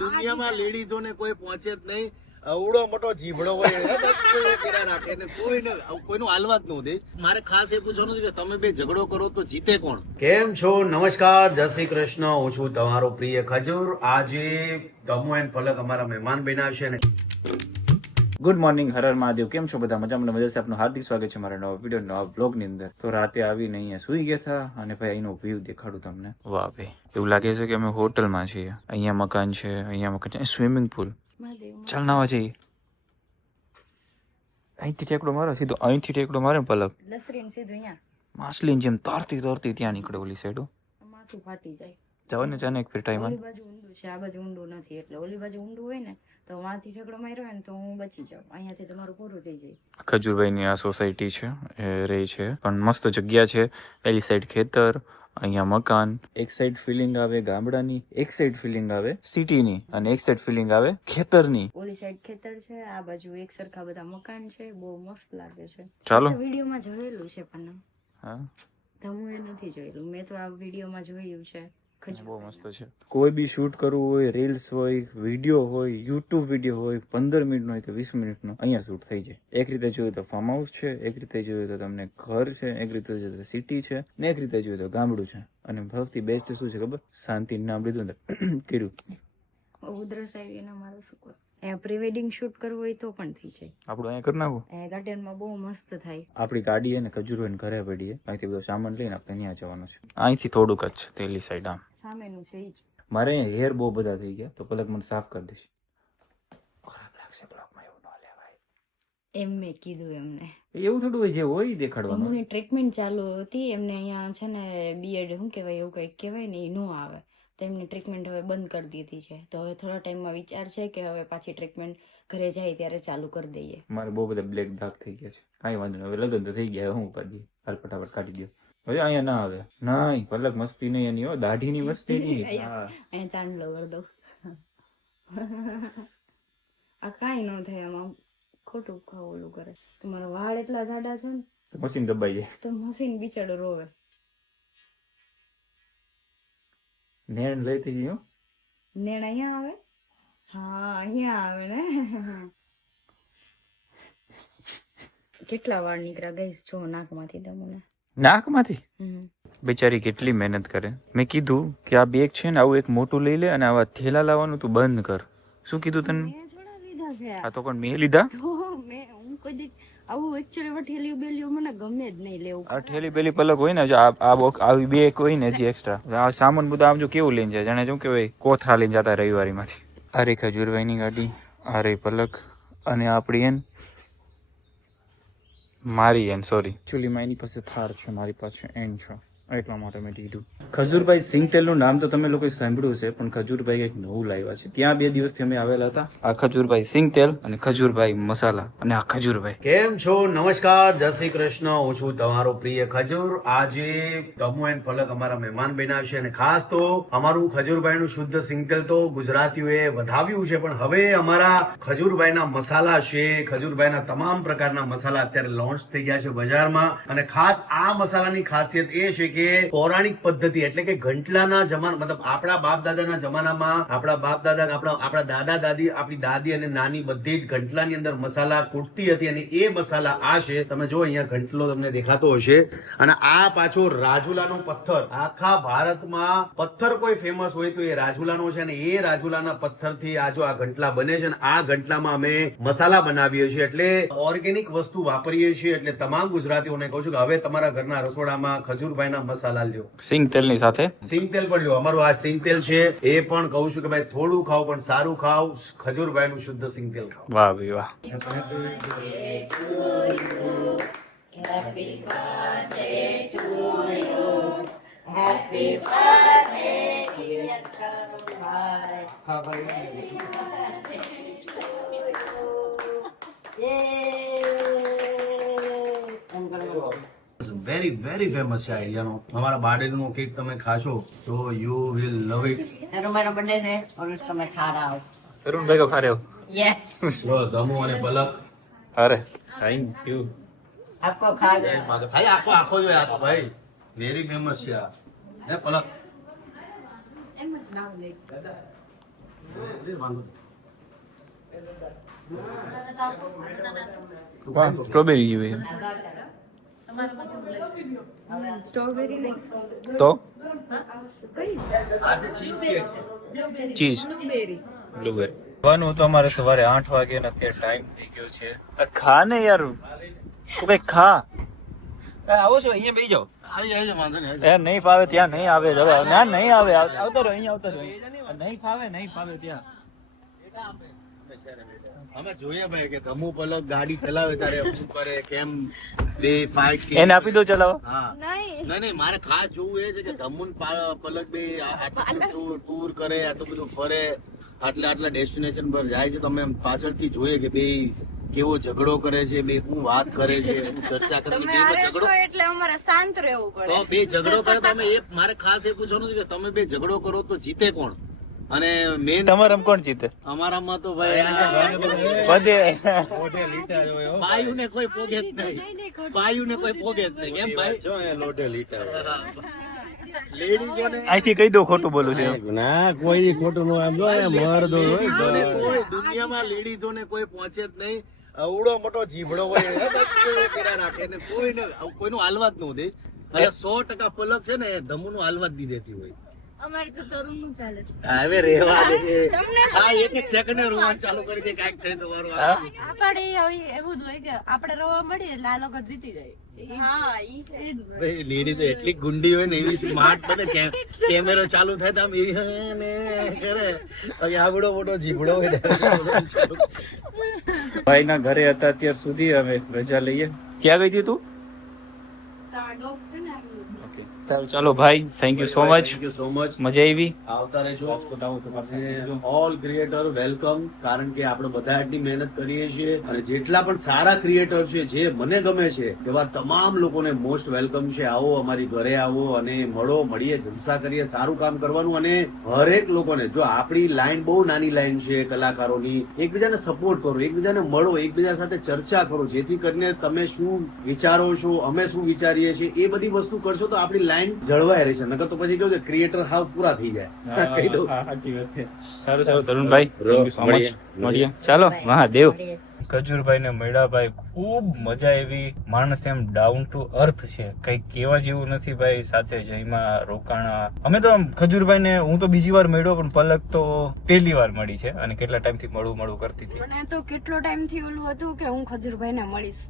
દુનિયામાં લેડીઝોને કોઈ પહોંચે જ નહીં. અવડો મોટો જીભડો હોય રાખે ને કોઈનું હાલવા જ ન દે. મારે ખાસ એ પૂછવાનું છે કે તમે બે ઝઘડો કરો તો જીતે કોણ? કેમ છો? નમસ્કાર, જય શ્રી કૃષ્ણ. હું છું તમારો પ્રિય ખજૂર. આજે દમુ એન્ડ પલક અમારા મહેમાન બન્યા છે ને. Good morning, Har Har Mahadev. કેમ છો બધા? મજામાં મજા છે. આપનું હાર્દિક સ્વાગત છે મારા નવા વિડીયો, નવા બ્લોગ ની અંદર. તો રાતે આવીને અહીંયા સુઈ ગયા હતા અને ભાઈ અહીંનો વ્યૂ દેખાડું તમને. વાહ ભાઈ, એવું લાગે છે કે અમે હોટલમાં છીએ. અહીંયા મકાન છે, અહીંયા મકાન છે, સ્વિમિંગ પુલ. ચાલ નાવા જઈએ. અહીંથી ટેકડો મારો સીધો, અહીંથી ટેકડો મારે પલક લસરીને સીધું અહીંયા માછલીને જેમ તરતી તરતી ત્યાં નીકળે ઓલી સાઈડ. માથું ફાટી જાય. જવાને જાને એક ફેર ટાઈમ ઓલી બાજુ ઊંડું છે, આ બાજુ ઊંડું નથી. એટલે ઓલી બાજુ ઊંડું હોય ને તો વાંથી ઠેકડો માર્યો હોય ને તો હું બચી જાઉં. અહીંયાથી તમારું પૂરું થઈ જાય. ખજૂરભાઈની આ સોસાયટી છે, એ રહી છે, પણ મસ્ત જગ્યા છે. પેલી સાઈડ ખેતર, અહીંયા મકાન. એક સાઈડ ફિલિંગ આવે ગામડાની, એક સાઈડ ફિલિંગ આવે સિટીની, અને એક સાઈડ ફિલિંગ આવે ખેતરની. ઓલી સાઈડ ખેતર છે, આ બાજુ એક સરખા બધા મકાન છે. બહુ મસ્ત લાગે છે. ચાલો. વિડીયોમાં જોયેલું છે પણ હા, ધમુએ નથી જોયેલું. મેં તો આ વિડીયોમાં જોયું છે. બહુ મસ્ત છે. કોઈ બી શૂટ કરવું હોય, રીલ્સ હોય, વિડીયો હોય, યુટ્યુબ વિડીયો હોય, 15 મિનિટનો હોય કે 20 મિનિટનો, અહીંયા શૂટ થઈ જાય. એક રીતે જોયું તો ફાર્મ હાઉસ છે, એક રીતે જોયું તો તમને ઘર છે, એક રીતે જોયું તો સિટી છે, ને એક રીતે જોયું તો ગામડું છે. અને સૌથી બેસ્ટ શું છે ખબર? શાંતિ નામ લીધું ને કર્યું. ઉધરસ આવી એના મારું શું કરું. અહીંયા પ્રી વેડિંગ શૂટ કરવું હોય તો પણ થઈ જાય. આપણું અહીંયા કરી નાખું. અહીંયા ગાર્ડનમાં બહુ મસ્ત થાય. આપણી ગાડી એને ખજૂર હોય ને ઘરે પડીએ. અહીંથી બધો સામાન લઈને આપણે ત્યાં જવાનું છે. અહીંથી થોડુંક જ છે તેલી સાઈડ. આમ સામેનું છે ઈ જ. મારે અહીંયા હેર બહુ બધા થઈ ગયા, તો પલક મને સાફ કરી દઈશ. ખરાબ લાગશે બ્લોગમાં, એવું ન લેવાય. એમ મેં કીધું એમને. એવું થોડું હોય, જે હોય ઈ દેખાડવાનું. તમુની ટ્રીટમેન્ટ ચાલુ હતી એમને. અહીંયા છે ને બીએડ શું કહેવાય, એવું કંઈક કહેવાય ને, એ ન આવે. તો એમની ટ્રીટમેન્ટ હવે બંધ કરી દીધી છે. તો હવે થોડા ટાઈમમાં વિચાર છે કે હવે પાછી ટ્રીટમેન્ટ ઘરે જાય ત્યારે ચાલુ કરી દઈએ. મારે બહુ બધા બ્લેક ડાર્ક થઈ ગયા છે. કાંઈ વાંધો નહીં, હવે લગ્ન તો થઈ ગયા, હું કરી દઈએ. હાલ ફટાફટ કાઢી દો. હવે અહીંયા ના આવે. નહીં પલક, મસ્તી નહીં એની, હો દાઢીની મસ્તી નહીં. અહીંયા ચાંદલો કરી દઉં. આ કાંઈ ન થાય આમાં. ખોટું ખાવ ઓલું કરે. તમારા વાળ એટલા જાડા છે ને મશીન દબાઈ જાય તો મશીન બિચારો રોવે. નેણ લઈ થઈ ગયો. નેણ અહીંયા આવે. હા અહીંયા આવે ને. કેટલા વાળ નીકળ્યા ગઈસ જો નાકમાંથી દમુને. નાકમાંથી બિચારી કેટલી મહેનત કરે. મેં કીધું કે આ બેગ છે ને, આવું એક મોટું લઈ લે અને આવા થેલા લાવવાનું તું બંધ કર. શું કીધું તને? મેં થોડા લીધા છે. આ તો કોણ મેં લીધા? તો હું કોઈ દી આવું એકચ્યુઅલી ઠેલીઓ બેલીઓ મને ગમે જ નહીં લેવું. આ ઠેલી બેલી પલક હોય ને, જો આવી બેગ હોય ને હજી એક્સ્ટ્રા, આ સામાન બધું આમ જો કેવું લઈને જાય, જાણે શું કહેવાય કોથળા લઈને જતા રવિવારી માંથી. આ રે ખજૂરભાઈની ગાડી, આ રે પલક, અને આપણી એન મારી એન સોરી એકચ્યુઅલી માં એની પાસે થાર છે, મારી પાસે એન છે, એટલા માટે મેં કીધું. ખજૂરભાઈ સિંગતેલ નું નામ તો તમે લોકોએ સાંભળ્યું છે, પણ ખજૂરભાઈ એક નવું લાવ્યા છે. ત્યાં 2 દિવસથી અમે આવેલા હતા. આ ખજૂરભાઈ સિંગતેલ અને ખજૂરભાઈ મસાલા, અને આ ખજૂરભાઈ. કેમ છો? નમસ્કાર, જય શ્રી કૃષ્ણ. હું છું તમારો પ્રિય ખજૂર. આજે દમુ એન્ડ પલક અમારા મહેમાન બન્યા છે અને ખાસ તો અમારું ખજૂરભાઈ નું શુદ્ધ સિંગતેલ તો ગુજરાતીઓએ વધાવ્યું છે, પણ હવે અમારા ખજૂરભાઈના મસાલા છે, ખજૂરભાઈના તમામ પ્રકારના મસાલા અત્યારે લોન્ચ થઈ ગયા છે બજારમાં. અને ખાસ આ મસાલાની ખાસિયત એ છે કે પૌરાણિક પદ્ધતિ, એટલે કે ઘંટલાના જમાના, મતલબ આપણા બાપ દાદાના જમાનામાં આપણા બાપ દાદા, આપણા દાદા દાદી, આપણી દાદી અને નાની બધી જ ઘંટલાની અંદર મસાલા કૂટતી હતી, અને એ મસાલા આ છે. તમે જો અહીંયા ઘંટલો તમને દેખાતો હશે, અને આ પાછો રાજુલાનો પથ્થર. આખા ભારતમાં પથ્થર કોઈ ફેમસ હોય તો એ રાજુલાનો છે, અને એ રાજુલાના પથ્થરથી આ જો આ ઘંટલા બને છે, અને આ ઘંટલામાં અમે મસાલા બનાવીએ છીએ, એટલે ઓર્ગેનિક વસ્તુ વાપરીએ છીએ. એટલે તમામ ગુજરાતીઓને કહું છું કે હવે તમારા ઘરના રસોડામાં ખજૂરભાઈના મસાલા લ્યો. સિંગતેલ ની સાથે સિંગતેલ પણ લ્યો. અમારું આ સિંગતેલ છે, એ પણ કહું છું કે ભાઈ થોડું ખાવ પણ સારું ખાવ. ખજૂરભાઈ નું શુદ્ધ સિંગતેલ ખાવ. વાહ ભાઈ વાહ. વેરી વેરી ફેમસ છે આ એરિયાનો. અમારા બારડોલીનો કેક તમે ખાશો તો યુ વિલ લવ ઇટ. મારો બર્થડે છે और उसका मैं खा रहा हूँ. તરુણભાઈ કો ખા રહ્યો. यस જો દમુ અને પલક. અરે થેન્ક યુ. आपको खा ખાલી આખો આખો જો યાર ભાઈ, વેરી ફેમસ છે આ. હે પલક? એમ જ નામ લે. સ્ટ્રોબેરી જેવી છે. સ્ટ્રોબેરી નહીં તો આજે ચીઝ કેક છે. ચીઝ બ્લુબેરી વાનું તો અમારે સવારે 8 વાગે ને અત્યારે ટાઈમ થઈ ગયો છે. ખા ને યાર, તું કઈ ખા. આવો છો અહીંયા બેસી જાઓ. આવી વાંધો નહીં. એ નહીં ફાવે ત્યાં નહીં આવે. ના નહીં આવે, આવતો રહો અહીંયા, આવતો રહો. નહીં ફાવે ત્યાં. અમે જોઈએ ભાઈ કે ધમુ પલક ગાડી ચલાવે ત્યારે શું કરે, કેમ બે ફાઇટ એને આપી દો ચલાવો. હા નહીં મારે ખાસ જોવું એ છે કે ધમુ ને પલક બે આટલું ટૂર કરે, આટલું બધું ફરે, આટલા ડેસ્ટિનેશન પર જાય છે, તો અમે પાછળથી જોઈએ કે બે કેવો ઝઘડો કરે છે, બે શું વાત કરે છે, શું ચર્ચા કરે છે. ઝઘડો એટલે અમારે શાંત રહેવું પડે. તો બે ઝઘડો કરે તો અમે એ મારે ખાસ એ પૂછવાનું છે કે તમે બે ઝઘડો કરો તો જીતે કોણ? અને મેન તમારામાં કોણ જીતે? અમારામાં તો ભાઈ બધે બાયુને કોઈ પોગે જ નહીં, બાયુને કોઈ પોગે જ નહીં. કેમ ભાઈ લેડીઝોને અહીંથી કહી દો ખોટું બોલું છે. ના કોઈ ખોટું નો એમ જો મર્દ હોય કોઈ દુનિયામાં લેડીઝોને કોઈ પહોંચે જ નહીં. અવડો મોટો જીભડો હોય કર્યા રાખે ને કોઈનું હાલવા જ ન દે. અને 100% પલક છે ને ધમુનું હાલવા જ દી દેતી હોય. અમારે તો તરુણનું ચાલે છે. હવે રેવા દે. હા એક સેકન્ડ રોવાનું ચાલુ કરી દે, કાંઈક થાય તમારું. આપણે એવું જ હોય કે આપણે રોવા મળીએ એટલે આ લોકો જીતી જાય. હા ઈ છે. ભાઈ લેડીઝ એટલી ગુંડી હોય ને, એવી સ્માર્ટ બને કેમેરો ચાલુ થાય તો આમ એવી ને કરે. હવે આવડો મોટો જીભડો હોય ભાઈ ના ઘરે હતા અત્યાર સુધી. અમે રજા લઈએ. ક્યાં ગઈ હતી તું? સારું ચાલો ભાઈ, thank you so much. Thank you so much. મજા આવી. આવતા રહેજો. ઓલ ક્રિએટર વેલકમ, કારણ કે આપણે બધા એટલી મહેનત કરીએ છીએ અને જેટલા પણ સારા ક્રિએટર છે, જે મને ગમે છે, એવા તમામ લોકોને મોસ્ટ વેલકમ છે. આવો અમારી ઘરે આવો અને મળીએ, જલસા કરીએ, સારું કામ કરવાનું. અને હરેક લોકોને, જો આપણી લાઈન બહુ નાની લાઈન છે કલાકારોની, એકબીજાને સપોર્ટ કરો, એકબીજાને મળો, એકબીજા સાથે ચર્ચા કરો, જેથી કરીને તમે શું વિચારો છો, અમે શું વિચારીએ છીએ, એ બધી વસ્તુ કરશો તો આપણી લાઈન જળવાઈ રહેશે. નકર તો પછી કેવું છે ક્રિએટર હાવ પૂરા થઈ જાય. કહી દઉં. સાચી વાત છે. સારું તરુણભાઈ, થેન્ક યુ સો મચ. મળીએ. ચાલો મહાદેવ. ખજૂરભાઈ ને મળ્યા ભાઈ, ખૂબ મજા આવી. માણસ એમ ડાઉન ટુ અર્થ છે, કઈ કેવા જેવું નથી ભાઈ. સાથે જઈમાં રોકાણા અમે તો. ખજૂરભાઈ ને હું તો બીજી વાર મળ્યો, પણ પલક તો પહેલી વાર મળી છે. અને કેટલા ટાઈમ થી મળું કરતી હતી. મને તો કેટલો ટાઈમ થી ઓલું હતું કે હું ખજૂરભાઈ ને મળીશ.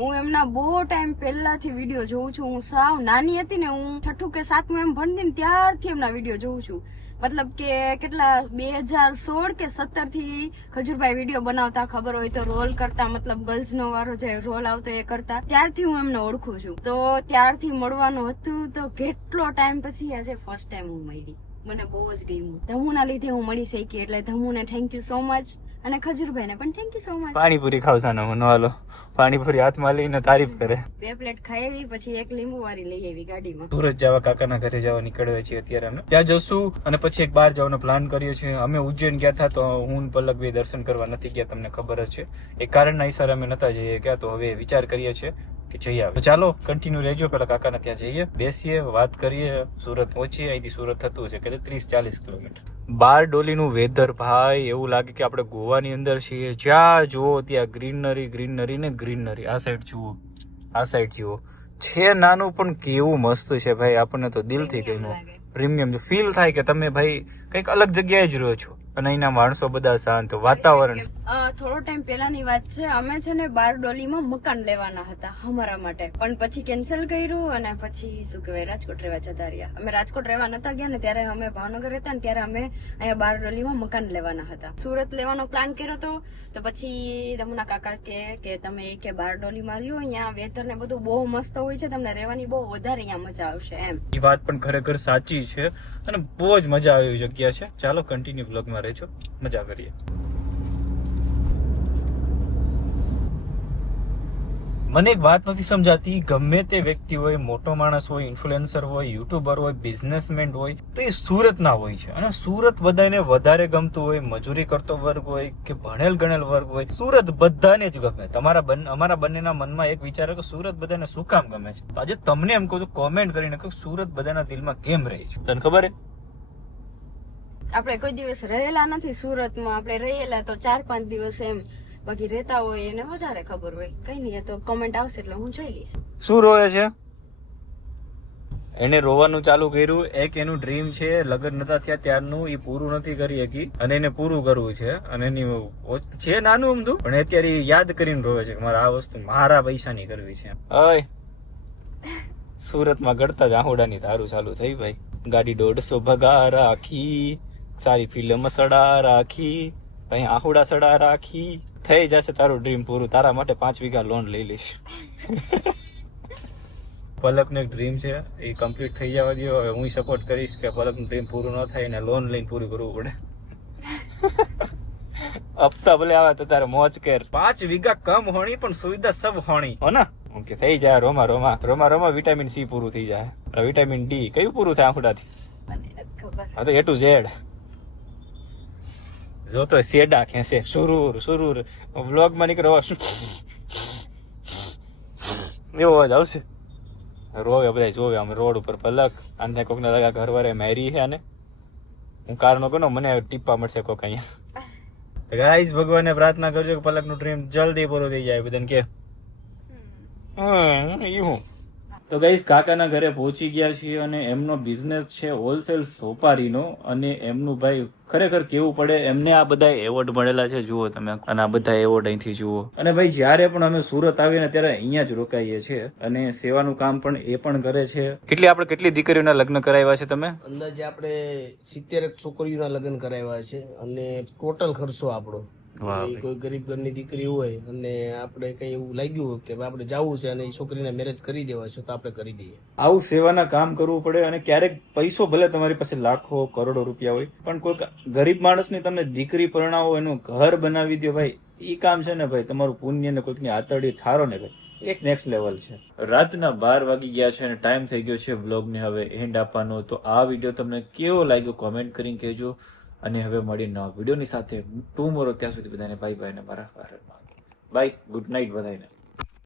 હું એમના બહુ ટાઈમ પહેલાથી વિડીયો જોઉં છું. હું સાવ નાની હતી ને, હું 6ઠું કે 7મું એમ ભણતી ને ત્યારથી એમના વિડીયો જોઉં છું. મતલબ કે કેટલા 2016 કે 17 થી ખજૂરભાઈ વિડીયો બનાવતા, ખબર હોય તો રોલ કરતા, મતલબ ગર્લ્સ નો વારો જે રોલ આવતો એ કરતા. ત્યારથી હું એમને ઓળખું છું. તો ત્યારથી મળવાનું હતું. તો કેટલો ટાઈમ પછી આજે ફર્સ્ટ ટાઈમ હું મળી. મને બહુ જ ગમ્યું. ધમુના લીધે હું મળી શકી, એટલે ધમુને થેન્ક યુ સો મચ. અને ખજૂરભાઈને પણ thank you so much. Panipuri ખાવસા ને મને હાલો. પાણીપુરી હાથમાં લઈને તારીફ કરે. 2 પ્લેટ ખાઈ આવી, પછી 1 લીંબુ વાળી લઈ આવી ગાડીમાં. સુરત જવા, કાકાના ઘરે જવા નીકળ્યા છીએ અત્યારે અમે. ત્યાં જશું અને પછી એક બહાર જવાનો પ્લાન કર્યો છે. અમે ઉજ્જૈન ગયા હતા, તો હું પલક બે દર્શન કરવા નથી ગયા, તમને ખબર જ છે. એક કારણના હિસાબે અમે નતા જઈએ ગયા, તો હવે વિચાર કરીએ છીએ કે જઈ આવે. તો ચાલો કન્ટિન્યુ રહેજો. પેલા કાકાના ત્યાં જઈએ, બેસીએ, વાત કરીએ, સુરત પહોંચીએ. અહીંથી સુરત થતું છે કે 30-40 કિલોમીટર. બારડોલીનું વેધર ભાઈ એવું લાગે કે આપણે ગોવાની અંદર છીએ. જ્યાં જુઓ ત્યાં ગ્રીનરી ને ગ્રીનરી. આ સાઈડ જુઓ, આ સાઈડ જુઓ, છે નાનું પણ કેવું મસ્ત છે ભાઈ. આપણને તો દિલથી ગમ્યું. પ્રીમિયમ ફીલ થાય કે તમે ભાઈ કઈક અલગ જગ્યાએ જ રહ્યો છો. અને અહીંના માણસો બધા શાંત, વાતાવરણ. થોડો ટાઈમ પહેલાની વાત છે, અમે છે ને બારડોલીમાં મકાન લેવાના હતા અમારા માટે, પણ પછી કેન્સલ કર્યું. અને પછી શું કહેવાય, રાજકોટ રહેવા જતા રહ્યા. અમે રાજકોટ રહેવા નતા ગયા ને, ત્યારે અમે ભાવનગર હતા ને, ત્યારે અમે અહીંયા બારડોલીમાં મકાન લેવાના હતા. સુરત લેવાનો પ્લાન કર્યો હતો. તો પછી રમુના કાકા કે તમે કે બારડોલીમાં રહ્યો, અહીંયા વેધર ને બધું બહુ મસ્ત હોય છે, તમને રહેવાની બહુ વધારે અહીંયા મજા આવશે એમ. એ વાત પણ ખરેખર સાચી છે અને બહુ જ મજા આવે એવી જગ્યા છે. ચાલો કન્ટિન્યુ બ્લોગમાં રહેજો, મજા કરીએ. મને એક વાત નથી સમજાતી, ગમે તે વ્યક્તિ હોય, મોટો માણસ હોય, ઇન્ફ્લુએન્સર હોય, યુટ્યુબર હોય, બિઝનેસમેન હોય, તો એ સુરતના હોય છે. અને સુરત બધાને વધારે ગમતું હોય. મજૂરી કરતો વર્ગ હોય કે ભણેલ ગણેલ વર્ગ હોય, સુરત બધાને જ ગમે. અમારા બંનેના મનમાં એક વિચાર કે સુરત બધાને શું કામ ગમે છે. તો આજે તમને એમ કહું છું, કોમેન્ટ કરીને કે સુરત બધાના દિલમાં કેમ રહે છે. તને ખબર હે? આપણે કોઈ દિવસ રહેલા નથી સુરતમાં, આપણે રહેલા તો 4-5 દિવસ એમ, બાકી રહેતા હોય એને વધારે ખબર હોય. કઈ નહીં, એ તો કોમેન્ટ આવશે એટલે હું જોઈ લઈશ. શું રોવે છે? એને રોવાનું ચાલુ કર્યું. એક એનું ડ્રીમ છે, લગ્ન નતા થયા ત્યારનું, એ પૂરું નથી કરી શકી અને એને પૂરું કરવું છે. અને એની છે નાનું અમથું, પણ અત્યારે ઈ યાદ કરીને રોવે છે કે મારે આ વસ્તુ મારા પૈસાની કરવી છે. ઓય સુરતમાં ગળતા જ આહુડાની તારું ચાલુ થઈ ભાઈ. ગાડી 150 ભગા રાખી, સારી ફિલ્મ સડા રાખી, ભાઈ આહુડા સડા રાખી. થઈ જશે તારું ડ્રીમ પૂરું. તારા માટે 5 વીઘા લોન લઈ લઈશ. પલકનું એક ડ્રીમ છે, એ કમ્પ્લીટ થઈ જવા દો. હવે હું સપોર્ટ કરીશ કે પલકનું ડ્રીમ પૂરું ન થાય ને લોન લઈને પૂરું કરવું પડે. હપ્તા ભલે આવે તો તારે મોજ કર. 5 વીઘા કમ હોણી પણ સુવિધા સબ હોણી હો ને. ઓકે થઈ જાય. રોમા રોમા રોમા રોમા વિટામિન સી પૂરું થઈ જાય. વિટામિન ડી કયું પૂરું થાય આંખડાથી? હા તો A to Z. જો તો સેડા ખેંચે સુરૂર સુરૂર વ્લોગ માં નીકળો એવો અવાજ આવશે. રોવે બધા જોવે આમ રોડ ઉપર પલક આને કોકને લગા ઘર વાળે મારી છે આને. હું કારનો કોનો મને ટીપા મળશે કોક અહીંયા. ગાઈસ ભગવાનને પ્રાર્થના કરજો કે પલકનું ડ્રીમ જલ્દી પૂરું થઈ જાય. બધાને કે એવું. તો ગાઈસ કાકાના ઘરે પહોંચી ગયા છીએ અને એમનો બિઝનેસ છે હોલસેલ સોપારીનો. અને એમનું ભાઈ ખરેખર કેવું પડે, એમને આ બધા એવોર્ડ મળેલા છે જુઓ તમે. અને આ બધા એવોર્ડ અહીંથી જુઓ. અને ભાઈ જ્યારે પણ અમે સુરત આવીએ ને ત્યારે અહીંયા જ રોકાઈએ છીએ અને સેવાનું કામ પણ એ પણ કરે છે. કેટલી દીકરીઓના લગ્ન કરાવ્યા છે તમે? અંદાજે આપણે 70 છોકરીઓના લગ્ન કરાવ્યા છે અને ટોટલ ખર્ચો આપણો. કોઈ ગરીબ ઘરની દીકરી હોય અને આપણે કઈ એવું લાગ્યું હોય કે આપણે જવું છે અને એ છોકરીને મેરેજ કરી દેવા છે તો આપણે કરી દઈએ. આવું સેવાના કામ કરવું પડે. અને ક્યારેક પૈસો ભલે તમારી પાસે લાખો કરોડો રૂપિયા હોય પણ કોઈક ગરીબ માણસની તમે દીકરી પરણાવો, એનું ઘર બનાવી દો ભાઈ, એ કામ છે ને ભાઈ તમારું પુણ્ય ને કોઈકની આતરડી થારો ને ભાઈ એક નેક્સ્ટ લેવલ છે. રાતના 12 વાગી ગયા છે અને ટાઈમ થઈ ગયો છે વ્લોગને હવે એન્ડ આપવાનો. તો આ વિડીયો તમને કેવો લાગ્યો કોમેન્ટ કરીને કહેજો. અને હવે મળી નવા વિડીયોની સાથે ટુમોરો. ત્યાં સુધી બધાને બાય બાય ને મારા બાય. ગુડ નાઇટ બધાને.